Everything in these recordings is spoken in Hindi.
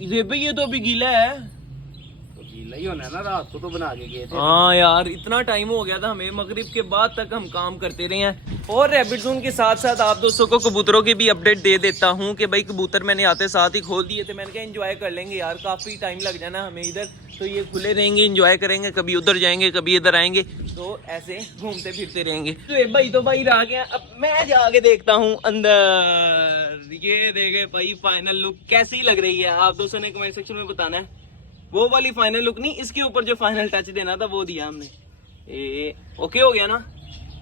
भाई ये तो अभी गीला है। तो गीला ही होना है ना, रात को तो बना के गए थे। हाँ यार इतना टाइम हो गया था हमें, मगरिब के बाद तक हम काम करते रहे हैं। और रैबिट जोन के साथ साथ आप दोस्तों को कबूतरों की भी अपडेट दे देता हूँ कि भाई कबूतर मैंने आते साथ ही खोल दिए थे। मैंने कहा एंजॉय कर लेंगे यार, काफी टाइम लग जाना हमें इधर, तो ये खुले रहेंगे, एंजॉय करेंगे, कभी उधर जाएंगे कभी इधर आएंगे, तो ऐसे घूमते फिरते रहेंगे। तो भाई रह गया, अब मैं जाके देखता हूँ अंदर। ये देखे भाई फाइनल लुक कैसी लग रही है, आप दोस्तों ने कमेंट सेक्शन में बताना है। वो वाली फाइनल लुक नहीं, इसके ऊपर जो फाइनल टच देना था वो दिया हमने। ओके हो गया ना,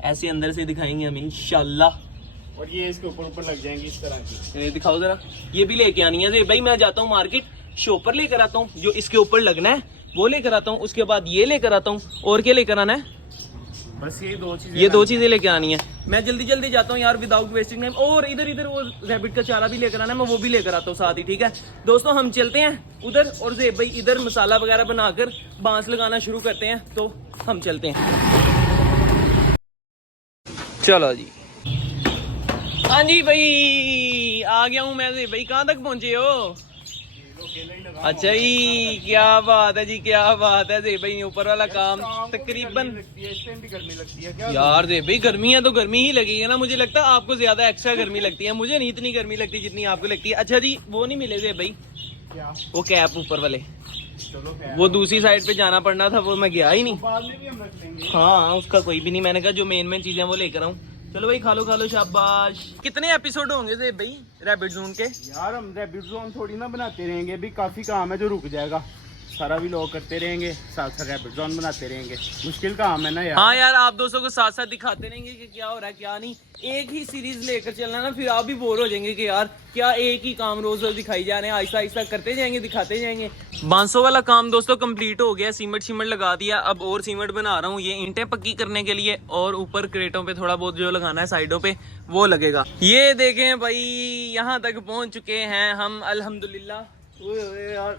ऐसे अंदर से दिखाएंगे हम इंशाल्लाह। और ये इसके ऊपर लग जाएंगी इस तरह की। दिखाओ जरा, ये भी लेके आनी है भाई। मैं जाता हूँ मार्केट, शॉपर लेकर आता हूँ, जो इसके ऊपर लगना है वो लेकर आता हूँ, उसके बाद ये लेकर आता हूँ। और क्या लेकर आना है? बस ये दो चीजें लेके आनी है। मैं जल्दी जल्दी जाता हूँ यार विदाउट वेस्टिंग टाइम। और इधर वो रैबिट का चारा भी लेकर आना है, मैं वो भी लेकर आता हूँ साथ ही। ठीक है दोस्तों, हम चलते हैं उधर, और जेब भाई इधर मसाला वगैरह बनाकर बांस लगाना शुरू करते हैं, तो हम चलते हैं। चलो जी, हाँ जी भाई आ गया हूँ मैं। जेब भाई कहाँ तक पहुंचे हो? अच्छा जी, क्या बात है जी, क्या बात है। जेब भाई ऊपर वाला काम तकरीबन गर्मी लगती है क्या यार। जेब भाई गर्मी है तो गर्मी ही लगेगी ना, मुझे लगता है आपको ज्यादा एक्स्ट्रा गर्मी लगती है, मुझे नहीं इतनी गर्मी लगती जितनी आपको लगती है। अच्छा जी, वो नहीं मिले जेब भाई, क्या? वो कैप ऊपर वाले, चलो वो दूसरी साइड पे जाना पड़ना था, वो मैं गया ही नहीं। बाद में भी हम रख लेंगे। हाँ उसका कोई भी नहीं, मैंने कहा जो मेन चीजें वो लेकर आऊँ। चलो भाई खा लो शाबाश। कितने एपिसोड होंगे जेब भाई रैबिट जोन के? यार हम रैबिट जोन थोड़ी ना बनाते रहेंगे, अभी काफी काम है जो रुक जाएगा, सारा भी लोग करते रहेंगे, साथ साथ रैबिट जोन बनाते रहेंगे। मुश्किल काम है ना यार। हाँ यार, आप दोस्तों को साथ साथ दिखाते रहेंगे कि क्या हो रहा है क्या नहीं। एक ही सीरीज लेकर चलना ना, फिर आप भी बोर हो जाएंगे कि यार क्या एक ही काम रोज रोज दिखाई जा रहे हैं। आहिस्ता आहिस्ता करते जाएंगे, दिखाते जाएंगे। बांसों वाला काम दोस्तों कंप्लीट हो गया, सीमेंट लगा दिया। अब और सीमेंट बना रहा हूँ, ये ईंटें पक्की करने के लिए, और ऊपर क्रेटों पे थोड़ा बहुत जो लगाना है साइडों पे वो लगेगा। ये देखें भाई, यहाँ तक पहुंच चुके हैं हम अल्हम्दुलिल्लाह। ओए यार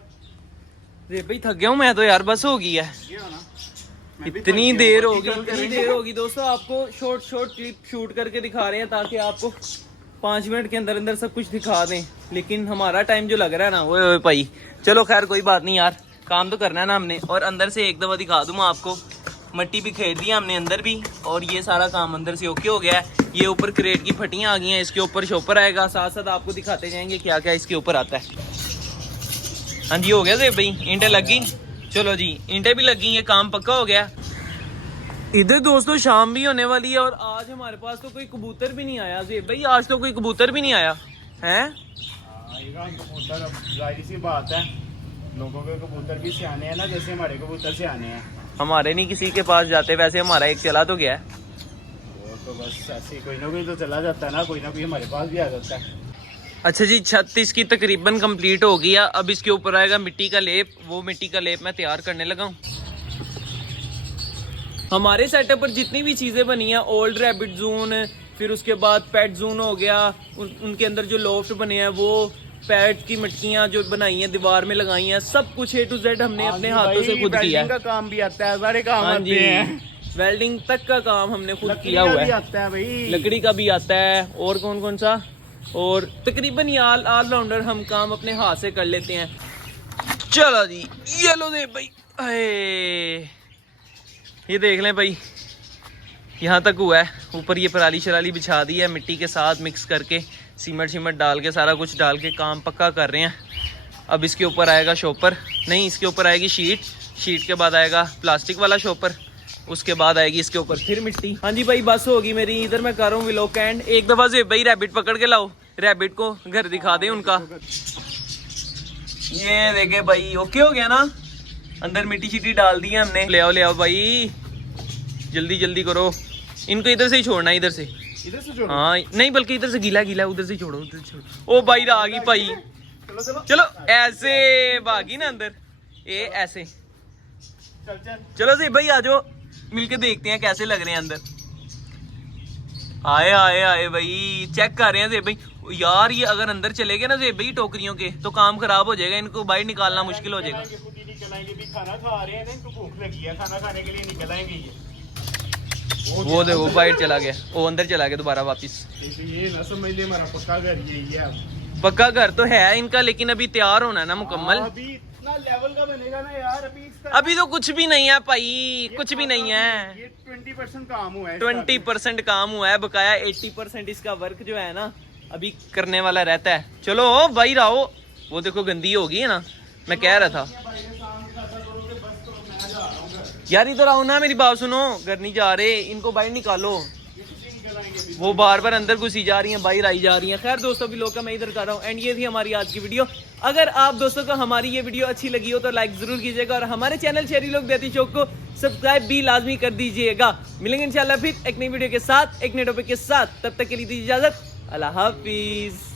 भाई थक गया हूँ मैं तो यार, बस हो गई है, इतनी देर होगी दोस्तों। आपको शॉर्ट क्लिप शूट करके दिखा रहे हैं ताकि आपको 5 मिनट के अंदर सब कुछ दिखा दें, लेकिन हमारा टाइम जो लग रहा है ना वो भाई। चलो खैर कोई बात नहीं यार, काम तो करना है ना हमने। और अंदर से एक दफा दिखा दूँ आपको, मट्टी भी खेद दी हमने अंदर भी, और ये सारा काम अंदर से ओके हो गया है। ये ऊपर क्रेट की फटियां आ गई हैं, इसके ऊपर शॉपर आएगा, साथ साथ आपको दिखाते जाएंगे क्या क्या इसके ऊपर आता है। हाँ जी हो गया जेब भाई, ईंटें लग गई। चलो जी, ईंटें भी लग गई, ये काम पक्का हो गया। इधर दोस्तों शाम भी होने वाली है, और आज हमारे पास तो कोई कबूतर भी नहीं आया जेब भाई, आज तो कोई कबूतर भी नहीं आया है। कबूतर, अब जाहिर सी बात है लोगों के कबूतर भी सियाने हैं ना, जैसे हमारे कबूतर सियाने हैं। हमारे नहीं किसी के पास जाते, वैसे हमारा एक चला तो गया है। वो तो बस ऐसे कोई ना कोई तो चला जाता है ना, कोई ना कोई हमारे पास भी आ जाता है। अच्छा जी, छत इसकी तकरीबन कंप्लीट हो गया। अब इसके ऊपर आएगा मिट्टी का लेप, वो मिट्टी का लेप मैं तैयार करने लगा हूँ। हमारे सेटअप पर जितनी भी चीजें बनी हैं, ओल्ड रैबिट जोन, फिर उसके बाद पेट जोन हो गया, उनके अंदर जो लॉफ्ट बने हैं, वो पेट की मटकियां जो बनाई हैं दीवार में लगाई हैं, सब कुछ A to Z हमने अपने हाथों से खुद किया है। का काम भी आता है, सारे काम आते हैं, वेल्डिंग तक का काम हमने खुद किया हुआ है। आता है भाई, लकड़ी का भी आता है, और कौन सा, और तकरीबन ये ऑलराउंडर हम काम अपने हाथ से कर लेते हैं। चलो जी, ये लो दे भाई, ये देख लें भाई, यहाँ तक हुआ है। ऊपर ये पराली शराली बिछा दी है, मिट्टी के साथ मिक्स करके सीमेंट डाल के सारा कुछ डाल के काम पक्का कर रहे हैं। अब इसके ऊपर आएगा शॉपर, नहीं इसके ऊपर आएगी शीट के बाद आएगा प्लास्टिक वाला शॉपर, उसके बाद आएगी इसके ऊपर फिर मिट्टी। हाँ जी भाई बस होगी मेरी, इधर मैं कर रहा हूँ व्लॉग एंड। एक दफा से भाई रैबिट पकड़ के लाओ, रैबिट को घर दिखा दे उनका। ये देखे भाई, ओके हो गया ना, अंदर मिट्टी शिट्टी डाल दी है हमने। ले आओ भाई, जल्दी करो, इनको इधर से ही छोड़ना, इधर से छोड़ो। हाँ नहीं, बल्कि इधर से गीला उधर से छोड़ो, ओ भाई आ गई भाई। चलो ऐसे भागी ना अंदर, ये ऐसे चलो जी भाई आ जाओ, मिलके देखते हैं कैसे लग रहे हैं अंदर। आए भाई, चेक कर रहे हैं जेब भाई। यार ये अगर अंदर चले गए ना जेब भाई टोकरियों के, तो काम खराब हो जाएगा, इनको बाहर निकालना मुश्किल हो जाएगा। खाना खा रहे हैं, इनको भूख लगी है, खाना खाने के लिए निकल आएंगे ये। वो देखो बाहर चला गया, वो अंदर चला गया दोबारा वापिस। ये ना समझ ले, हमारा पक्का घर यही है। पक्का घर तो है इनका, लेकिन अभी तैयार होना है ना मुकम्मल। अभी इतना लेवल का बनेगा ना यार, अभी तो कुछ भी नहीं है भाई, कुछ भी नहीं है। ये 20% काम हुआ है, 20% काम हुआ है, बकाया 80% इसका वर्क जो है ना अभी करने वाला रहता है। चलो भाई रहो, वो देखो गंदी होगी है ना, मैं कह रहा था यार इधर आओ ना, मेरी बात सुनो, घर नहीं जा रहे, इनको बाहर निकालो, वो बार बार अंदर घुसी जा रही हैं, बाहर आई जा रही हैं। खैर दोस्तों, भी लोग का मैं इधर कर रहा हूँ। एंड ये थी हमारी आज की वीडियो। अगर आप दोस्तों को हमारी ये वीडियो अच्छी लगी हो तो लाइक जरूर कीजिएगा, और हमारे चैनल शहरी लोग देती चौक को सब्सक्राइब भी लाजमी कर दीजिएगा। मिलेंगे इंशाल्लाह फिर एक नई वीडियो के साथ, एक नए टॉपिक के साथ। तब तक के लिए दीजिए इजाजत, अल्लाह हाफिज।